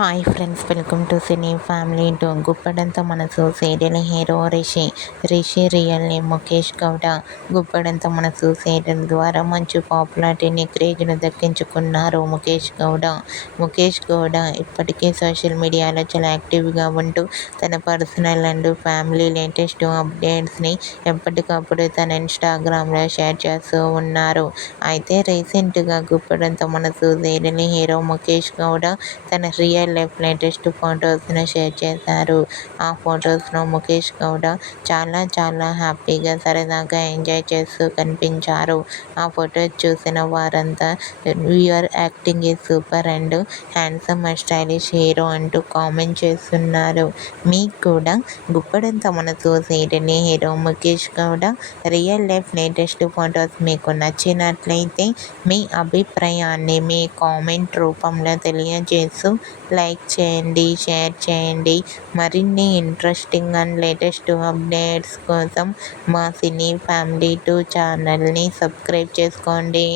Hi friends, welcome to cine family two. Guppedantha మనసు serial hero Rishi real name Mukesh Gowda. Guppedantha మనసు serial ద్వారా మంచి పాపులారిటీని, క్రేజ్ను దక్కించుకున్నారు ముఖేష్ గౌడ ఇప్పటికే సోషల్ మీడియాలో చాలా యాక్టివ్గా ఉంటూ తన పర్సనల్ అండ్ ఫ్యామిలీ లేటెస్ట్ అప్డేట్స్ని ఎప్పటికప్పుడు తన ఇన్స్టాగ్రామ్లో షేర్ చేస్తూ ఉన్నారు. అయితే రీసెంట్గా గుప్పడంత మనసు సీరియల్ హీరో ముఖేష్ గౌడ తన రియల్ లైఫ్ లేటెస్ట్ ఫొటోస్ను షేర్ చేశారు. ఆ ఫొటోస్లో ముఖేష్ గౌడ చాలా హ్యాపీగా, సరదాగా ఎంజాయ్ చేస్తూ కనిపించారు. ఆ ఫొటోస్ చూసిన వారంతా your acting is super and handsome and stylish hero అంటూ కామెంట్ చేస్తున్నారు. మీకు కూడా గుప్పడంత మనసు serial hero Mukesh Gowda real life latest photos మీకు నచ్చినట్లయితే మీ అభిప్రాయాన్ని మీ కామెంట్ రూపంలో తెలియజేస్తూ లైక్ చేయండి, షేర్ చేయండి. మరిన్ని ఇంట్రెస్టింగ్ అండ్ లేటెస్ట్ అప్డేట్స్ కోసం మా సినీ ఫ్యామిలీ 2 ఛానల్ని సబ్స్క్రైబ్ చేసుకోండి.